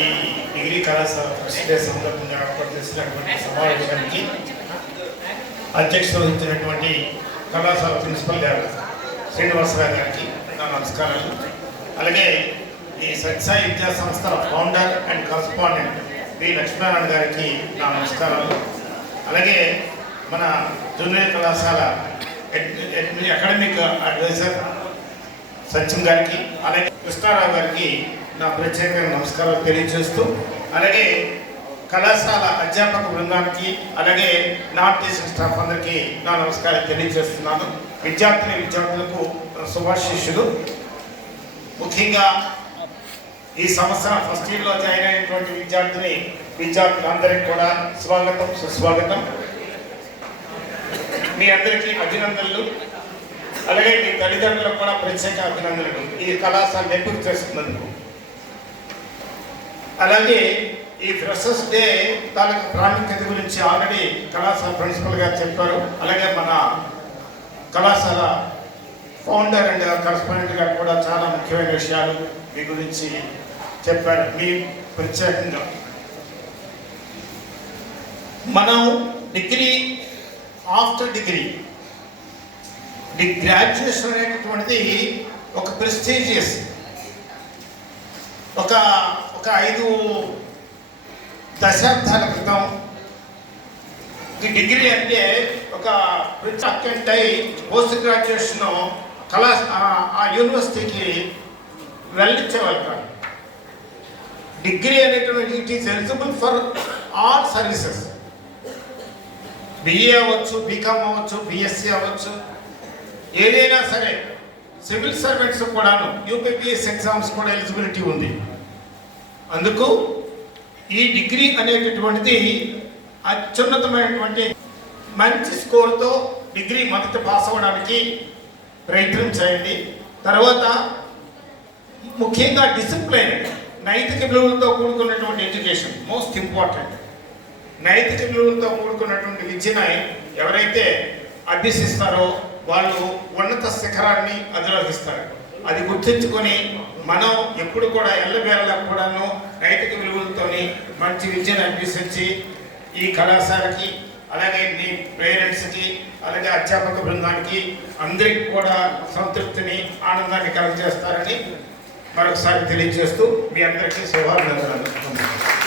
ఈ డిగ్రీ కళాశాల first day సందర్భంగా ఏర్పాటు చేసినటువంటి సమావేశానికి అధ్యక్షత వహించినటువంటి కళాశాల ప్రిన్సిపల్ గారు శ్రీనివాసరావు గారికి నా నమస్కారాలు. అలాగే ఈ సత్సాయి విద్యా సంస్థల founder and correspondent V Lakshminarayana గారికి నా నమస్కారాలు. అలాగే మన జూనియర్ కళాశాల అకాడమిక్ అడ్వైజర్ సత్యం గారికి అలాగే కృష్ణారావు గారికి నా ప్రత్యేకమైన నమస్కారాలు తెలియజేస్తూ అలాగే కళాశాల అధ్యాపక బృందానికి అలాగే నార్త్ టీచింగ్ స్టాఫ్ అందరికీ నా నమస్కారం తెలియజేస్తున్నాను. విద్యార్థిని విద్యార్థులకు శుభాశిష్యులు. ముఖ్యంగా ఈ సంవత్సరం ఫస్ట్ ఇయర్లో జాయిన్ అయినటువంటి విద్యార్థిని విద్యార్థులందరికీ కూడా స్వాగతం సుస్వాగతం. మీ అందరికీ అభినందనలు. అలాగే మీ తల్లిదండ్రులకు కూడా ప్రత్యేక అభినందనలు. ఈ కళాశాల నెప్పుకు చేస్తున్నందుకు. అలాగే ఈ ఫ్రెషర్స్ డే తాలూకు ప్రాముఖ్యత గురించి ఆల్రెడీ కళాశాల ప్రిన్సిపల్ గారు చెప్పారు. అలాగే మన కళాశాల ఫౌండర్ అండ్ కరస్పాండెంట్ గారు కూడా చాలా ముఖ్యమైన విషయాలు మీ గురించి చెప్పారు. మీ ప్రత్యేకంగా. మనం degree after degree the graduation అనేటటువంటిది ఒక ప్రెస్టీజియస్ ఒక ఒక ఐదు దశాబ్దాల క్రితం ఈ డిగ్రీ అంటే ఒక అటెంట్ అయి పోస్ట్ గ్రాడ్యుయేషన్ కళా ఆ- ఆ యూనివర్సిటీకి వెళ్ళించేవాళ్ళు కాదు. డిగ్రీ అనేటువంటి it is eligible for all services. BA అవ్వచ్చు బీకామ్ అవ్వచ్చు బిఎస్సి అవ్వచ్చు ఏదైనా సరే సివిల్ సర్వెంట్స్ కూడాను యూపీపీఎస్ ఎగ్జామ్స్ కూడా ఎలిజిబిలిటీ ఉంది. అందుకు ఈ డిగ్రీ అనేటటువంటిది అత్యున్నతమైనటువంటి మంచి స్కోర్తో డిగ్రీ మొదట పాస్ అవ్వడానికి ప్రయత్నం చేయండి. తర్వాత ముఖ్యంగా డిసిప్లైన్ నైతిక విలువలతో కూడుకున్నటువంటి ఎడ్యుకేషన్ మోస్ట్ ఇంపార్టెంట్. నైతిక విలువలతో కూడుకున్నటువంటి విద్యను ఎవరైతే అభ్యసిస్తారో వాళ్ళు ఉన్నత శిఖరాన్ని అధిరోహిస్తారు. అది గుర్తించుకొని మనం ఎప్పుడు కూడా ఎల్లవేళలా కూడాను నైతిక విలువలతోని మంచి విద్యను అభ్యసించి ఈ కళాశాలకి అలాగే మీ పేరెంట్స్కి అలాగే అధ్యాపక బృందానికి అందరికీ కూడా సంతృప్తిని ఆనందాన్ని కలుగజేస్తారని మరొకసారి తెలియజేస్తూ మీ అందరికీ శుభాభినందనలు.